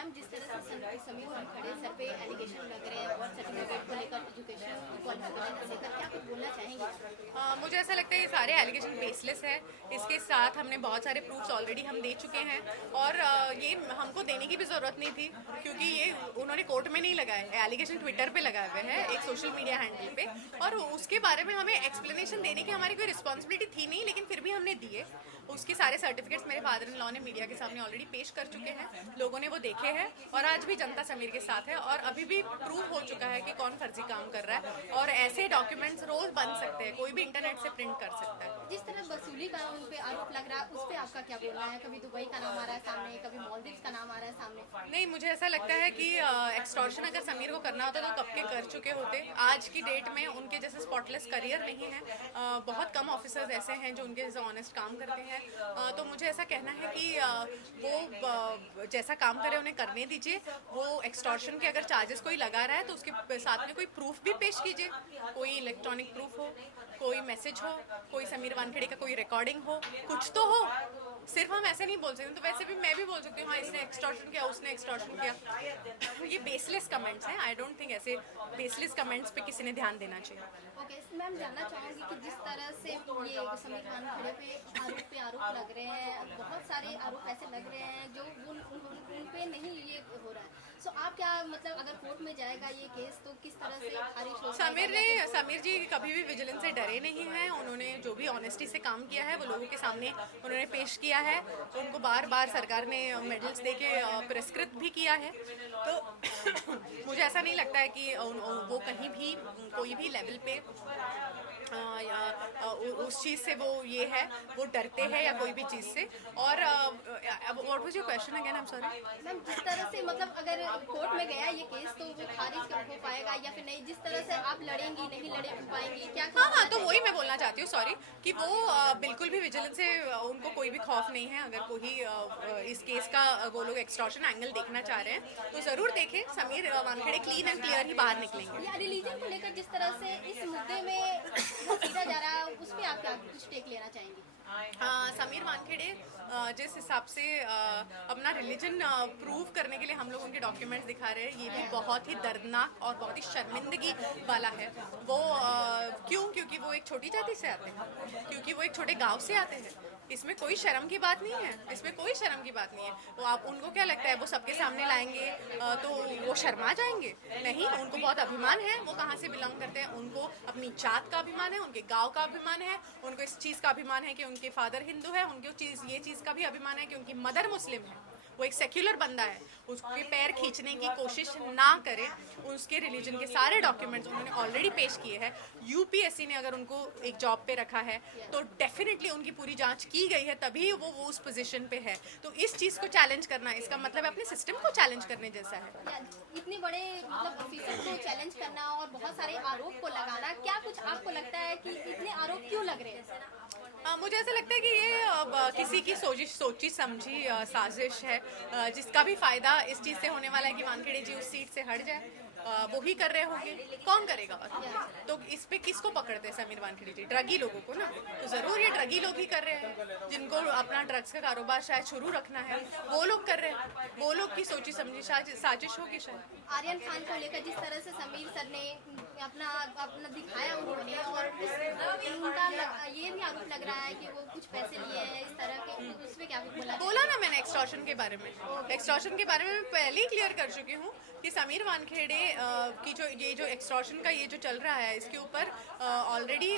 Ma'am, जिस तरह से समीर वानखेड़े सर पे एलिगेशन लग रहे हैं और सर्टिफिकेट को लेकर, एजुकेशन क्वालिफिकेशन को लेकर, क्या कुछ बोलना चाहेंगे? मुझे ऐसा लगता है ये सारे एलिगेशन बेसलेस है। इसके साथ हमने बहुत सारे प्रूफ्स ऑलरेडी हम दे चुके हैं और ये हमको देने की भी ज़रूरत नहीं थी, क्योंकि ये उन्होंने कोर्ट में नहीं लगाए, एलिगेशन ट्विटर पे लगाए हुए हैं एक सोशल मीडिया हैंडल पे, और उसके बारे में हमें एक्सप्लेनेशन देने की हमारी कोई रिस्पॉन्सिबिलिटी थी नहीं, लेकिन फिर भी हमने दिए। उसके सारे सर्टिफिकेट्स मेरे फादर इन लॉ ने मीडिया के सामने ऑलरेडी पेश कर चुके हैं, लोगों ने वो देखे हैं और आज भी जनता समीर के साथ है और अभी भी प्रूव हो चुका है कि कौन फर्जी काम कर रहा है। और ऐसे डॉक्यूमेंट्स रोज बन सकते हैं, कोई भी इंटरनेट से प्रिंट कर सकता है। जिस तरह वसूली का उन पे आरोप लग रहा है, उस पे आपका क्या बोलना है? कभी दुबई का नाम आ रहा है सामने, कभी मालदीव्स का नाम आ रहा है सामने। नहीं, मुझे ऐसा लगता है कि एक्सटॉर्शन अगर समीर को करना होता तो कब के कर चुके होते। आज की डेट में उनके जैसे स्पॉटलेस करियर नहीं है, बहुत कम ऑफिसर्स ऐसे हैं जो उनके जैसे ऑनेस्ट काम करते हैं। तो मुझे ऐसा कहना है कि वो जैसा काम करे उन्हें करने दीजिए। वो एक्सटॉर्शन के अगर चार्जेस कोई लगा रहा है तो उसके साथ में कोई प्रूफ भी पेश कीजिए, कोई इलेक्ट्रॉनिक प्रूफ हो, कोई मैसेज हो, कोई समीर वानखेड़े का कोई रिकॉर्डिंग हो, कुछ तो हो। सिर्फ हम ऐसे नहीं बोल सकते। तो वैसे भी मैं भी बोल सकती हूँ हाँ इसने एक्सटॉर्शन किया, उसने एक्सटॉर्शन किया। ये बेसलेस कमेंट्स हैं। आई डोंट थिंक ऐसे बेसलेस कमेंट्स पे किसी ने ध्यान देना चाहिए। ओके मैम, जानना चाहूँगी कि जिस तरह से ये समीर वानखेड़े पे आरोप लग रहे हैं, बहुत सारे आरोप ऐसे लग रहे हैं जो उन पे नहीं ये हो रहा है। सो आप क्या मतलब, अगर कोर्ट में जाएगा ये केस तो किस तरह से खारिज हो? समीर जी कभी भी विजिलेंस से डरे नहीं हैं। उन्होंने जो भी ऑनेस्टी से काम किया है वो लोगों के सामने उन्होंने पेश किया है। उनको बार बार सरकार ने मेडल्स देके पुरस्कृत भी किया है। तो मुझे ऐसा नहीं लगता है कि वो कहीं भी कोई भी लेवल पे उस चीज़ से वो ये है, वो डरते हैं या कोई भी चीज़ से। और what was your question again? I am sorry ma'am, जिस तरह से मतलब अगर कोर्ट में गया ये केस तो वो खारिज हो पाएगा या फिर नहीं? जिस तरह से आप लड़ेंगी, नहीं लड़े पाएंगी, क्या? हाँ, तो वही मैं बोलना चाहती हूँ, सॉरी, कि वो बिल्कुल भी विजिलेंस से उनको कोई भी खौफ नहीं है। अगर कोई इस केस का वो लोग एक्सटॉर्शन एंगल देखना चाह रहे हैं तो ज़रूर देखें। Sameer Wankhede clean and clear ही बाहर निकलेंगे। या रिलीजन को लेकर जिस तरह से इस मुद्दे में सीधा जा रहा है, उस पर आप क्या कुछ टेक लेना चाहेंगी? समीर वानखेड़े जिस हिसाब से अपना रिलीजन प्रूव करने के लिए हम लोग उनके डॉक्यूमेंट्स दिखा रहे हैं, ये भी बहुत ही दर्दनाक और बहुत ही शर्मिंदगी वाला है। वो क्यों? क्योंकि वो एक छोटी जाति से आते हैं, क्योंकि वो एक छोटे गांव से आते हैं। इसमें कोई शर्म की बात नहीं है, इसमें कोई शर्म की बात नहीं है। वो आप उनको क्या लगता है वो सबके सामने लाएंगे तो वो शर्मा जाएंगे? नहीं, उनको बहुत अभिमान है वो कहाँ से बिलोंग करते हैं। उनको अपनी जात का अभिमान है, उनके गांव का अभिमान है, उनको इस चीज़ का अभिमान है कि उनके फादर हिंदू है, उनको ये चीज़ का भी अभिमान है कि उनकी मदर मुस्लिम है। वो एक सेक्युलर बंदा है, उसके पैर खींचने की कोशिश ना करे। उसके रिलीजन के सारे डॉक्यूमेंट्स उन्होंने ऑलरेडी पेश किए हैं। यूपीएससी ने अगर उनको एक जॉब पे रखा है तो डेफिनेटली उनकी पूरी जांच की गई है, तभी वो उस पोजीशन पे है। तो इस चीज़ को चैलेंज करना, इसका मतलब अपने सिस्टम को चैलेंज करने जैसा है। इतने बड़े मतलब ऑफिसर को चैलेंज करना और बहुत सारे आरोप को लगाना, क्या कुछ आपको लगता है कि इतने आरोप क्यों लग रहे हैं? मुझे ऐसा लगता है कि ये किसी की सोची समझी साजिश है, जिसका भी फायदा इस चीज़ से होने वाला है कि वानखेड़े जी उस सीट से हट जाए। वो ही कर रहे होंगे, कौन करेगा? और तो इस पे किसको पकड़ते हैं समीर वानखेड़े जी? ड्रगी लोगों को ना। तो ज़रूर ये ड्रगी लोग ही कर रहे हैं, जिनको अपना ड्रग्स का कारोबार शायद शुरू रखना है, वो लोग कर रहे हैं। वो लोग की सोची समझी साजिश होगी शायद। आर्यन खान को लेकर जिस तरह से समीर सर ने अपना दिखाया उन्होंने, और उनका ये भी आरोप लग रहा है कि वो कुछ पैसे लिए हैं इस तरह के, उस पर क्या बोला ना मैंने एक्सटॉर्शन के बारे में। एक्सटॉर्शन के बारे में मैं पहले ही क्लियर कर चुकी हूँ कि समीर वानखेड़े की जो एक्सटॉर्शन का ये जो चल रहा है, इसके ऊपर ऑलरेडी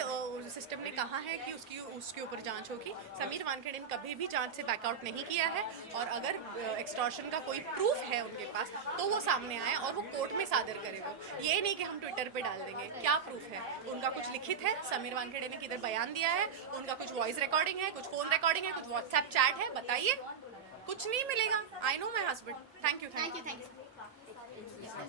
सिस्टम ने कहा है कि उसके ऊपर जांच होगी। समीर वानखेड़े ने कभी भी जांच से बैकआउट नहीं किया है, और अगर एक्सटॉर्शन का कोई प्रूफ है उनके पास तो वो सामने आए और वो कोर्ट में सादर करे। वो ये नहीं कि हम ट्विटर पे डाल देंगे। क्या प्रूफ है? उनका कुछ लिखित है? समीर वानखेड़े ने किधर बयान दिया है? उनका कुछ वॉइस रिकॉर्डिंग है, कुछ फोन रिकॉर्डिंग है, कुछ व्हाट्सएप चैट है? बताइए। कुछ नहीं मिलेगा। I know my husband. Thank you.